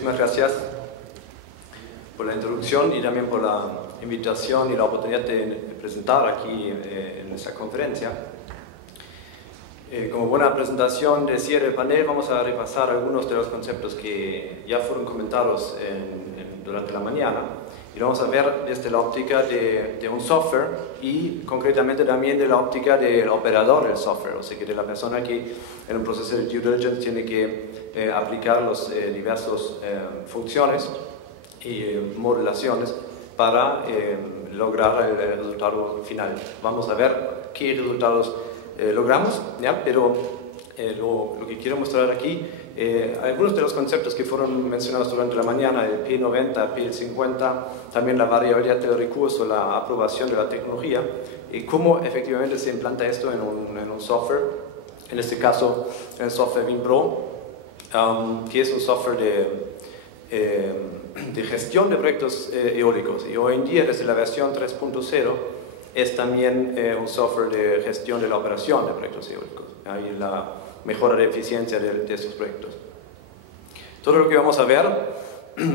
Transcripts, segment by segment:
muchísimas gracias por la introducción y también por la invitación y la oportunidad de presentar aquí en esta conferencia. Como buena presentación de cierre del panel, vamos a repasar algunos de los conceptos que ya fueron comentados durante la mañana, y lo vamos a ver desde la óptica de un software y concretamente también de la óptica del operador del software, o sea que de la persona que en un proceso de due diligence tiene que aplicar las diversas funciones y modulaciones para lograr el resultado final. Vamos a ver qué resultados logramos, ¿ya? Pero lo que quiero mostrar aquí, algunos de los conceptos que fueron mencionados durante la mañana, el P90, P50, también la variabilidad del recurso, la aprobación de la tecnología, y cómo efectivamente se implanta esto en un software, en este caso el software WinPro, que es un software de gestión de proyectos eólicos, y hoy en día desde la versión 3.0 es también un software de gestión de la operación de proyectos eólicos y la mejora de eficiencia de estos proyectos. Todo lo que vamos a ver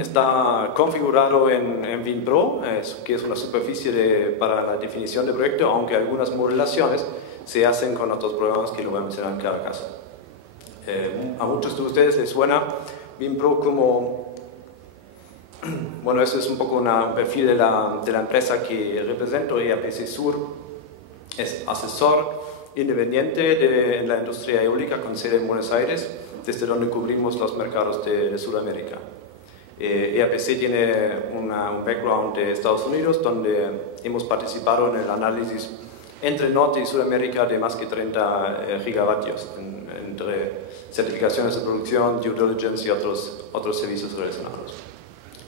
está configurado en WinPro, que es una superficie para la definición de proyecto, aunque algunas modulaciones se hacen con otros programas que lo voy a mencionar en cada caso. A muchos de ustedes les suena WinPro como... Bueno, eso es un poco un perfil de la empresa que represento, EAPC Sur. Es asesor independiente en la industria eólica con sede en Buenos Aires, desde donde cubrimos los mercados de Sudamérica. EAPC tiene un background de Estados Unidos, donde hemos participado en el análisis entre Norte y Sudamérica de más que 30 gigavatios, entre certificaciones de producción, due diligence y otros servicios relacionados.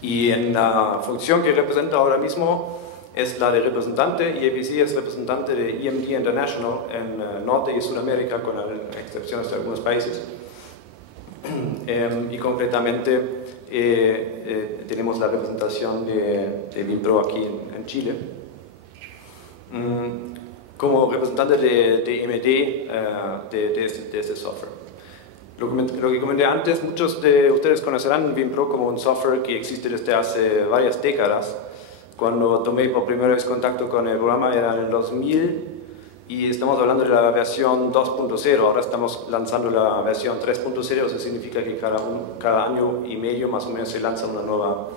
Y en la función que representa ahora mismo es la de representante, y EAPC es representante de EMD International en Norte y Sudamérica, con excepciones de algunos países. Y concretamente tenemos la representación de WinPro aquí en Chile. Como representante de EMD de este software. Lo que comenté antes, muchos de ustedes conocerán WinPro como un software que existe desde hace varias décadas. Cuando tomé por primera vez contacto con el programa era en el 2000 y estamos hablando de la versión 2.0, ahora estamos lanzando la versión 3.0, eso significa que cada año y medio más o menos se lanza una nueva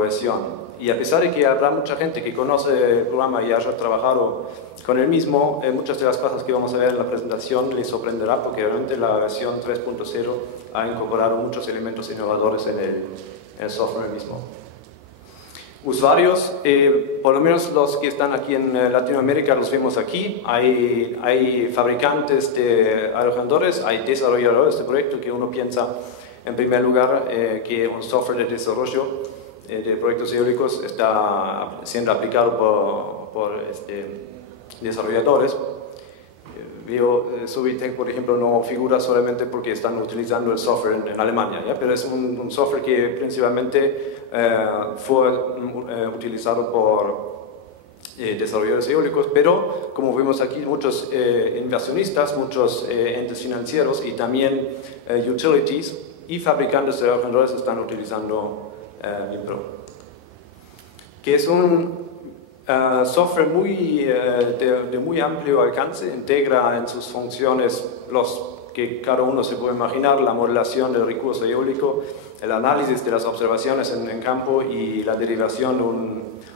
versión. Y a pesar de que habrá mucha gente que conoce el programa y haya trabajado con el mismo, muchas de las cosas que vamos a ver en la presentación les sorprenderá, porque realmente la versión 3.0 ha incorporado muchos elementos innovadores en el software mismo. Usuarios, por lo menos los que están aquí en Latinoamérica los vemos aquí. Hay fabricantes de aerogeneradores, hay desarrolladores de proyectos que uno piensa en primer lugar que un software de desarrollo de proyectos eólicos está siendo aplicado por desarrolladores. Veo Subitech, por ejemplo, no figura solamente porque están utilizando el software en Alemania, ¿ya? Pero es un software que principalmente fue utilizado por desarrolladores eólicos, pero como vemos aquí, muchos inversionistas, muchos entes financieros y también utilities y fabricantes de aerogeneradores están utilizando WinPro, que es un software de muy amplio alcance. Integra en sus funciones los que cada uno se puede imaginar: la modelación del recurso eólico, el análisis de las observaciones en campo y la derivación de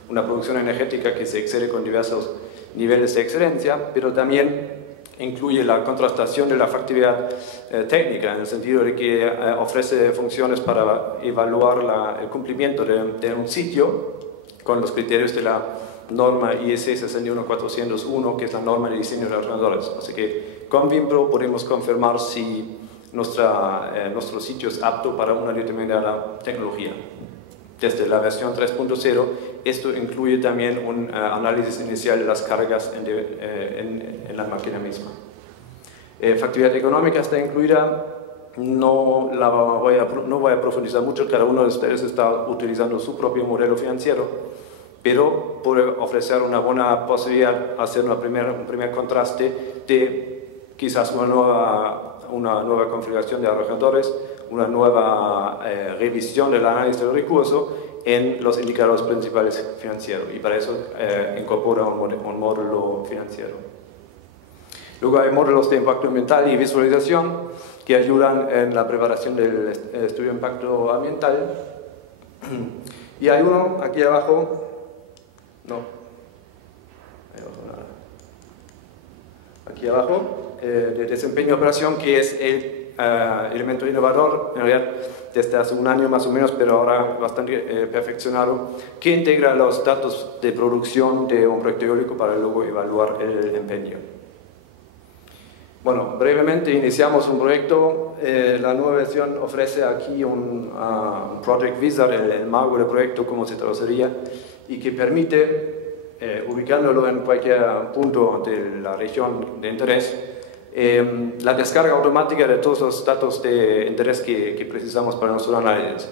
una producción energética que se excede con diversos niveles de excelencia, pero también incluye la contrastación de la factibilidad técnica, en el sentido de que ofrece funciones para evaluar el cumplimiento de un sitio con los criterios de la norma IEC 61401, que es la norma de diseño de ordenadores. Así que con WinPro podemos confirmar si nuestro sitio es apto para una determinada tecnología. Desde la versión 3.0, esto incluye también un análisis inicial de las cargas en la máquina misma. Factibilidad económica está incluida. No voy a profundizar mucho, cada uno de ustedes está utilizando su propio modelo financiero, pero puede ofrecer una buena posibilidad de hacer un primer contraste de quizás una una nueva configuración de arrojadores, una nueva revisión del análisis del recurso en los indicadores principales financieros, y para eso incorpora un módulo financiero. Luego hay módulos de impacto ambiental y visualización que ayudan en la preparación del estudio de impacto ambiental. Y hay uno aquí abajo, aquí abajo, de desempeño de operación, que es el elemento innovador, en realidad desde hace un año más o menos, pero ahora bastante perfeccionado, que integra los datos de producción de un proyecto eólico para luego evaluar el empeño. Bueno, brevemente iniciamos un proyecto. La nueva versión ofrece aquí un Project Wizard, el mago del proyecto, como se traduciría, y que permite, ubicándolo en cualquier punto de la región de interés, la descarga automática de todos los datos de interés que precisamos para nuestro análisis.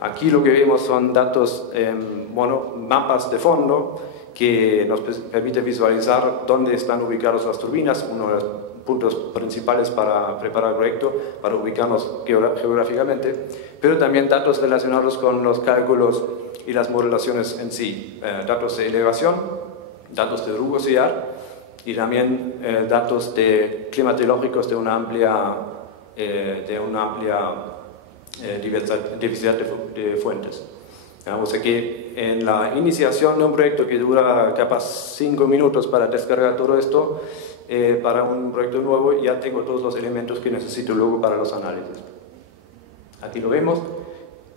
Aquí lo que vemos son datos, mapas de fondo que nos permite visualizar dónde están ubicadas las turbinas, uno de los puntos principales para preparar el proyecto, para ubicarnos geográficamente, pero también datos relacionados con los cálculos y las modelaciones en sí, datos de elevación, datos de rugosidad y también datos climatológicos de una amplia diversidad de fuentes. O sea que en la iniciación de un proyecto que dura capaz 5 minutos para descargar todo esto, para un proyecto nuevo ya tengo todos los elementos que necesito luego para los análisis. Aquí lo vemos.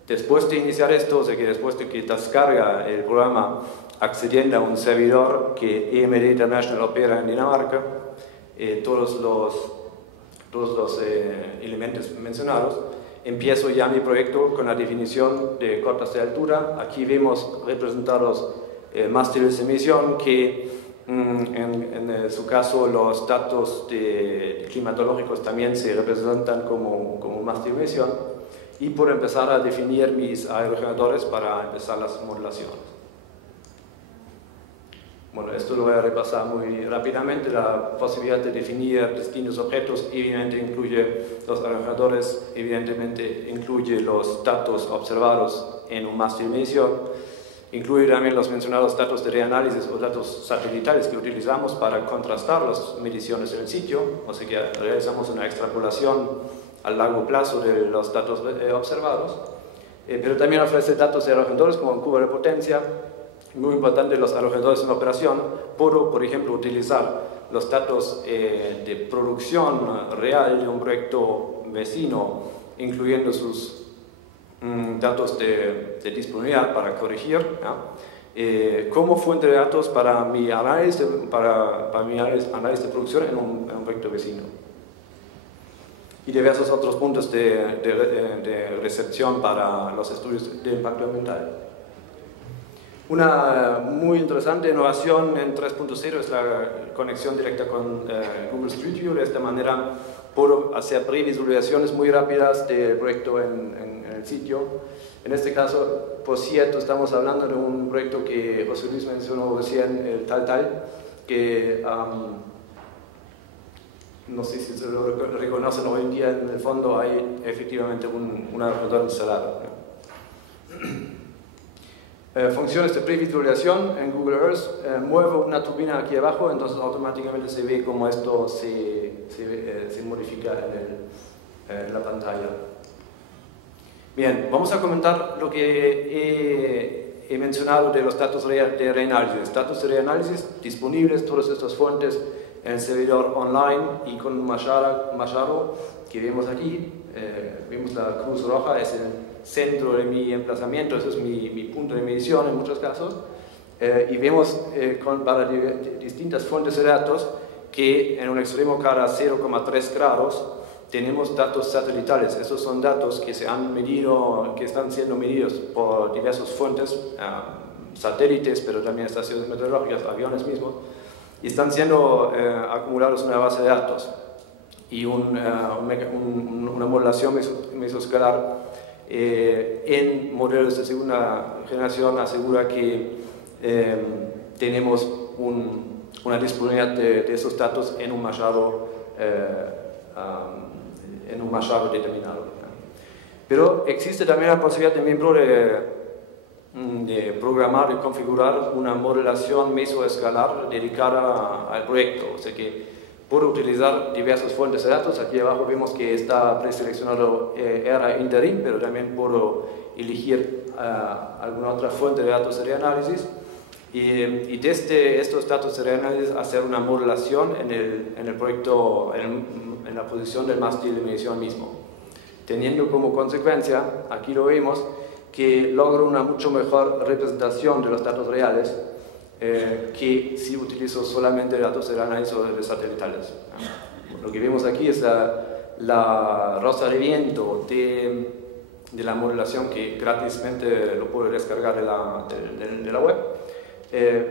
Después de iniciar esto, o sea que después de que descarga el programa accediendo a un servidor que EMD International opera en Dinamarca, todos los elementos mencionados, empiezo ya mi proyecto con la definición de cotas de altura. Aquí vemos representados mástiles de emisión que en su caso los datos climatológicos también se representan como mástil de emisión, y por empezar a definir mis aerogeneradores para empezar las modelaciones. Bueno, esto lo voy a repasar muy rápidamente. La posibilidad de definir distintos objetos evidentemente incluye los aerogeneradores, evidentemente incluye los datos observados en un mástil de medición, incluye también los mencionados datos de reanálisis o datos satelitales que utilizamos para contrastar las mediciones en el sitio, o sea que realizamos una extrapolación a largo plazo de los datos observados, pero también ofrece datos de aerogeneradores como curva de potencia. Muy importante, los aerogeneradores en operación. Puedo, por ejemplo, utilizar los datos de producción real de un proyecto vecino, incluyendo sus datos de disponibilidad para corregir, como fuente de datos para mi análisis de producción en un proyecto vecino. Y diversos otros puntos de recepción para los estudios de impacto ambiental. Una muy interesante innovación en 3.0 es la conexión directa con Google Street View. De esta manera puedo hacer previsualizaciones muy rápidas del proyecto en el sitio. En este caso, por cierto, estamos hablando de un proyecto que José Luis mencionó recién, el Tal, que no sé si se lo reconocen hoy en día. En el fondo hay efectivamente un aerogenerador instalado. Funciones de previsualización en Google Earth. Muevo una turbina aquí abajo, entonces automáticamente se ve cómo esto se modifica en la pantalla. Bien, vamos a comentar lo que he mencionado de los datos de reanálisis. Datos de reanálisis disponibles, todas estas fuentes en el servidor online y con un Machado que vemos aquí. Vemos la cruz roja, es el centro de mi emplazamiento, ese es mi punto de medición en muchos casos, y vemos para distintas fuentes de datos que en un extremo cada 0,3 grados tenemos datos satelitales. Estos son datos que se han medido, que están siendo medidos por diversas fuentes, satélites, pero también estaciones meteorológicas, aviones mismos, y están siendo acumulados en una base de datos. Y una modelación mesoscalar en modelos de segunda generación asegura que tenemos una disponibilidad de esos datos en un Machado en un machado determinado. Pero existe también la posibilidad en Vinpro de programar y configurar una modelación mesoescalar dedicada al proyecto. O sea que puedo utilizar diversas fuentes de datos. Aquí abajo vemos que está preseleccionado ERA Interim, pero también puedo elegir alguna otra fuente de datos de reanálisis y desde estos datos de reanálisis hacer una modelación en el proyecto, en la posición del mástil de medición mismo, teniendo como consecuencia, aquí lo vemos, que logro una mucho mejor representación de los datos reales que si utilizo solamente datos de análisis o de satelitales. Lo que vemos aquí es la rosa de viento de la modelación que gratismente lo puedo descargar de la web,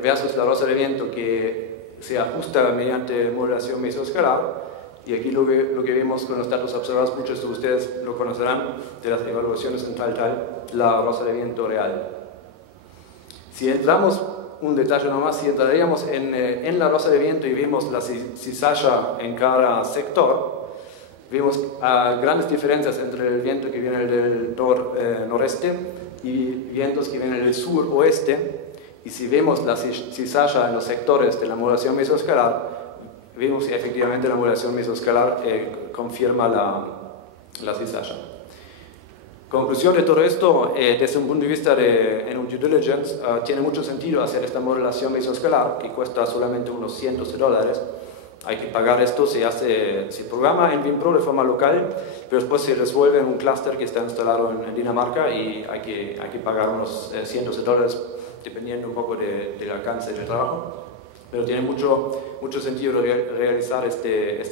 versus la rosa de viento que se ajusta mediante modelación mesoescalar. Y aquí lo que vemos con los datos observados, muchos de ustedes lo conocerán de las evaluaciones en la rosa de viento real. Si entramos, un detalle nomás, si entraríamos en la rosa de viento y vemos la cizalla en cada sector, vemos grandes diferencias entre el viento que viene del noreste y vientos que vienen del sur-oeste. Y si vemos la cizalla en los sectores de la modelación mesoescalar, vemos que efectivamente la modelación mesoescalar confirma la cizalla. Conclusión de todo esto, desde un punto de vista en un due diligence, tiene mucho sentido hacer esta modelación mesoescalar, que cuesta solamente unos cientos de dólares. Hay que pagar esto, se programa en Vinpro de forma local, pero después se resuelve en un clúster que está instalado en Dinamarca y hay que pagar unos cientos de dólares, dependiendo un poco del alcance del trabajo. Pero tiene mucho sentido realizar este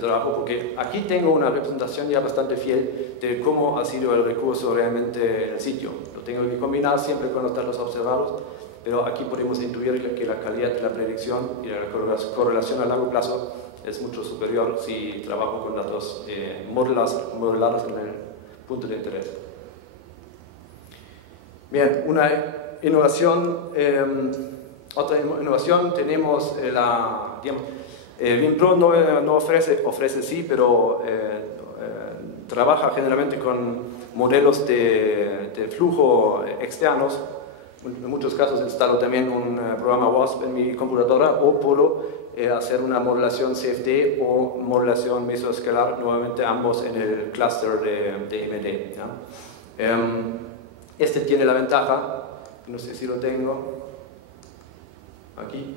trabajo, porque aquí tengo una representación ya bastante fiel de cómo ha sido el recurso realmente en el sitio. Lo tengo que combinar siempre con los datos observados, pero aquí podemos intuir que la calidad de la predicción y la correlación a largo plazo es mucho superior si trabajo con datos modelados en el punto de interés. Bien, una innovación. Otra innovación tenemos Vinpro no ofrece sí, pero trabaja generalmente con modelos de flujo externos. En muchos casos instalo también un programa WASP en mi computadora o puedo hacer una modelación CFD o modelación mesoescalar, nuevamente ambos en el clúster de MD. ¿Ya? Este tiene la ventaja, no sé si lo tengo. Aquí,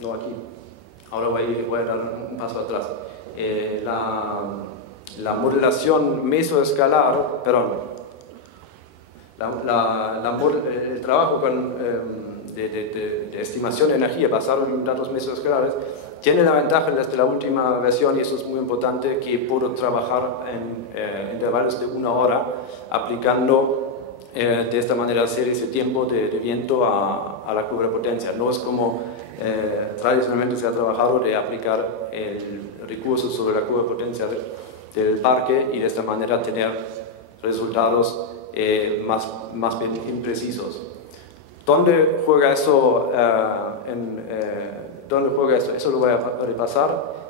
no aquí, ahora voy a dar un paso atrás. La modelación mesoescalar, perdón, el trabajo de estimación de energía basado en datos mesoescalares tiene la ventaja desde la última versión, y eso es muy importante, que puedo trabajar en intervalos de 1 hora aplicando de esta manera series de tiempo de viento a la curva de potencia. No es como tradicionalmente se ha trabajado de aplicar el recurso sobre la curva de potencia del parque y de esta manera tener resultados más bien imprecisos. ¿Dónde juega eso? ¿Dónde juega esto? Eso lo voy a repasar.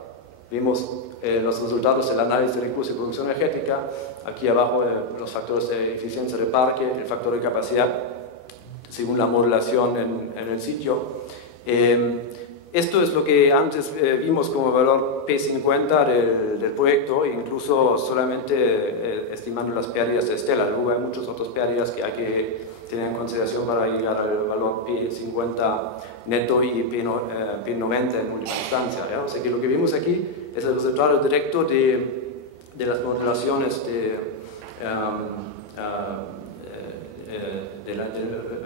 Vimos los resultados del análisis de recursos y producción energética. Aquí abajo los factores de eficiencia del parque, el factor de capacidad, según la modelación en el sitio. Esto es lo que antes vimos como valor P50 del proyecto, incluso solamente estimando las pérdidas de Stella. Luego hay muchas otras pérdidas que hay que tener en consideración para llegar al valor P50 neto y P90 en última instancia. ¿Ya? O sea que lo que vimos aquí es el resultado directo de las modelaciones del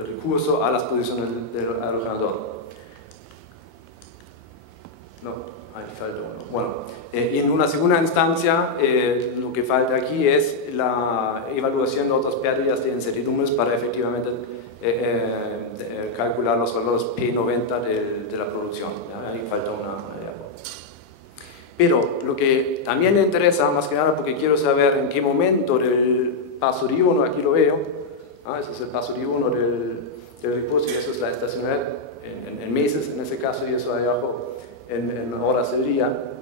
recurso a las posiciones del alojador. No, aquí falta uno. Bueno, en una segunda instancia, lo que falta aquí es la evaluación de otras pérdidas de incertidumbres para efectivamente calcular los valores P90 de la producción. ¿Ya? Ahí falta una. Pero lo que también me interesa, más que nada porque quiero saber en qué momento del paso de 1, aquí lo veo, ese es el paso de 1 del recurso y eso es la estacionalidad en meses en ese caso, y eso ahí abajo en horas del día.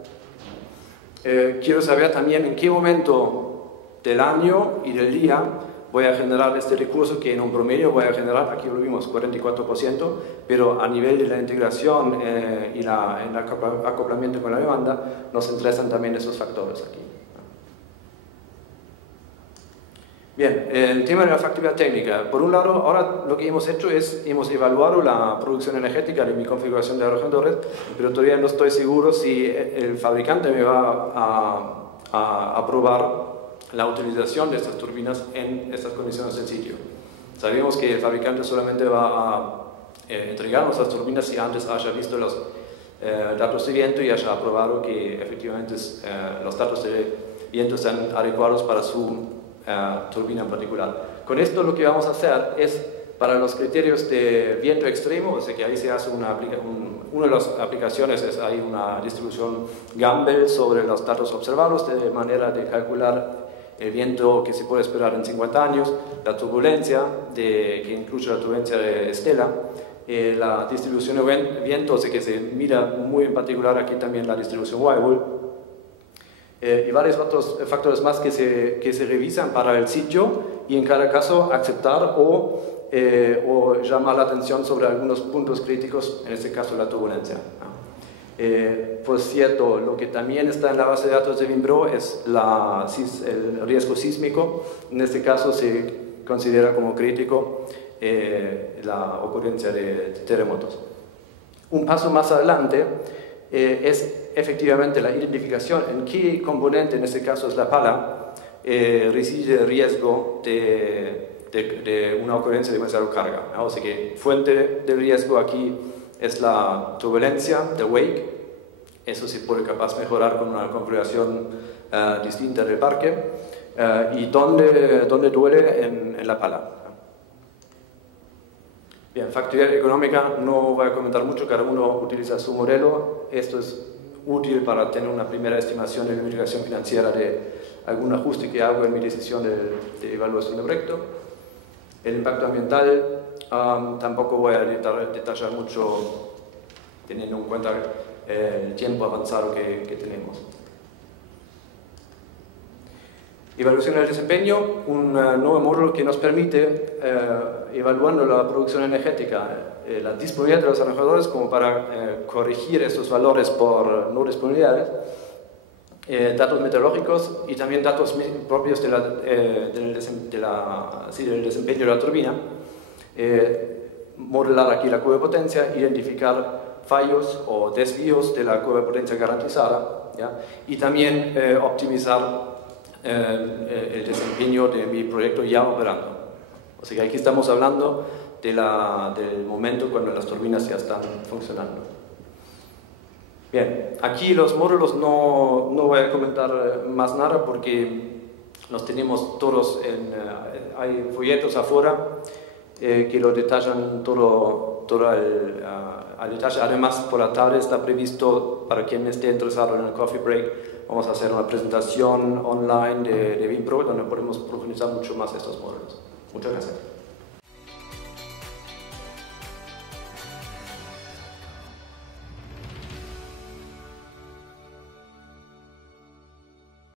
quiero saber también en qué momento del año y del día voy a generar este recurso que en un promedio voy a generar, aquí lo vimos, 44%, pero a nivel de la integración y el acoplamiento con la demanda, nos interesan también esos factores aquí. Bien, el tema de la factibilidad técnica. Por un lado, ahora lo que hemos hecho es, hemos evaluado la producción energética de mi configuración de aerogeneradores, pero todavía no estoy seguro si el fabricante me va a aprobar la utilización de estas turbinas en estas condiciones del sitio. Sabemos que el fabricante solamente va a entregarnos las turbinas si antes haya visto los datos de viento y haya aprobado que efectivamente los datos de viento están adecuados para su turbina en particular. Con esto lo que vamos a hacer es, para los criterios de viento extremo, o sea que ahí se hace una de las aplicaciones es ahí una distribución Gumbel sobre los datos observados, de manera de calcular el viento que se puede esperar en 50 años, la turbulencia, que incluye la turbulencia de estela, la distribución de viento, o sea que se mira muy en particular aquí también la distribución Weibull, y varios otros factores más que se revisan para el sitio y en cada caso aceptar o llamar la atención sobre algunos puntos críticos, en este caso la turbulencia. Por cierto, lo que también está en la base de datos de Vinpro es el riesgo sísmico. En este caso se considera como crítico la ocurrencia de terremotos. Un paso más adelante es efectivamente la identificación en qué componente, en este caso es la pala, reside el riesgo de una ocurrencia de demasiada carga, ¿no? O sea que fuente del riesgo aquí es la turbulencia, the wake. Eso se puede capaz mejorar con una configuración distinta del parque. Y dónde duele en la pala. Bien, factibilidad económica no voy a comentar mucho, cada uno utiliza su modelo. Esto es útil para tener una primera estimación de la mitigación financiera de algún ajuste que hago en mi decisión de evaluación de proyecto. El impacto ambiental tampoco voy a detallar mucho teniendo en cuenta el tiempo avanzado que tenemos. Evaluación del desempeño, un nuevo módulo que nos permite, evaluando la producción energética, la disponibilidad de los aerogeneradores como para corregir estos valores por no disponibilidades, datos meteorológicos y también datos propios del desempeño de la turbina, modelar aquí la curva de potencia, identificar fallos o desvíos de la curva de potencia garantizada, ¿ya? Y también optimizar el desempeño de mi proyecto ya operando. O sea que aquí estamos hablando del momento cuando las turbinas ya están funcionando. Bien, aquí los módulos no voy a comentar más nada porque los tenemos todos hay folletos afuera que lo detallan todo al detalle. Además, por la tarde está previsto, para quien esté interesado en el coffee break, vamos a hacer una presentación online de Vinpro donde podemos profundizar mucho más estos módulos. Muchas gracias.